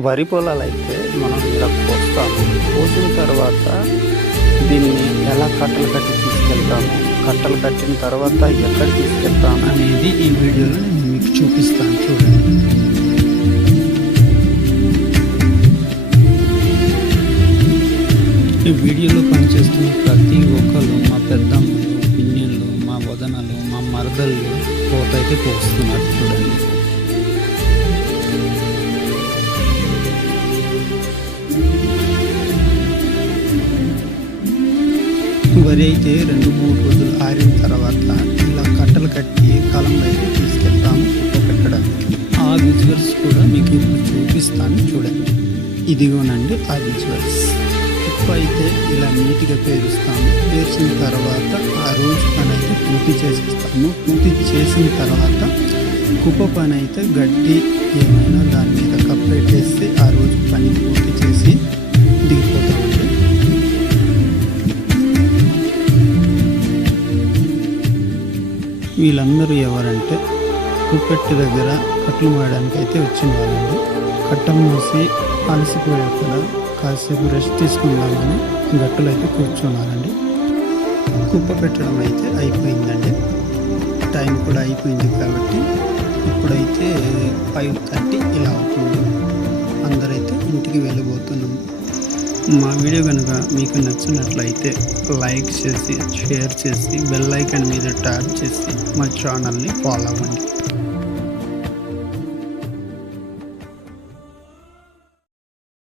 వరి పొలాలు అయితే మనం ఇలా కోస్తాము. కోసిన తర్వాత దీన్ని ఎలా కట్టలు కట్టి తీసుకెళ్తాము, కట్టలు కట్టిన తర్వాత ఎక్కడ తీసుకెళ్తాము అనేది ఈ వీడియోలో నేను మీకు చూపిస్తాను. చూడండి. ఈ వీడియోలో పనిచేస్తున్న ప్రతి ఒక్కరు మా పెద్దమ్మలు, పిన్నిళ్ళు, మా వదనలు, మా మరదళ్ళు కోత అయితే కోస్తున్నారు. చూడండి. వరి అయితే 2-3 రోజులు ఆరిన తర్వాత ఇలా కట్టలు కట్టి కాలంలో అయితే తీసుకెళ్తాము కుప్ప పెట్టడానికి. ఆ విజువల్స్ కూడా మీకు ఇప్పుడు చూపిస్తాను. చూడండి. ఇదిగోనండి ఆ విజువల్స్. కుప్ప అయితే ఇలా నీట్గా పేరుస్తాము. పేర్చిన తర్వాత ఆ రోజు పని అయితే పూర్తి చేసేస్తాము. పూర్తి చేసిన తర్వాత కుప్ప పని అయితే గడ్డి ఏమైనా దాని మీద కప్పెట్టేసి ఆ రోజు పని పూర్తి చేసి దిగిపోతామండి. వీళ్ళందరూ ఎవరంటే కుప్పెట్టి దగ్గర కట్టలు మోయడానికి అయితే వచ్చిన వాళ్ళండి. కట్టలు మోసి అలసిపోయారు కదా, కాసేపు రెస్ట్ తీసుకుందామని గట్టులు అయితే కూర్చున్నారండి. కుప్ప పెట్టడం అయితే అయిపోయిందండి. టైం కూడా అయిపోయింది కాబట్టి ఇప్పుడైతే 5:30 ఇలా అవుతుంది. అందరైతే ఇంటికి వెళ్ళిపోతున్నాము. మా వీడియో కనుక మీకు నచ్చినట్లయితే లైక్ చేసి, షేర్ చేసి, బెల్ ఐకాన్ మీద ట్యాప్ చేసి మా ఛానల్ని ఫాలో అవ్వండి.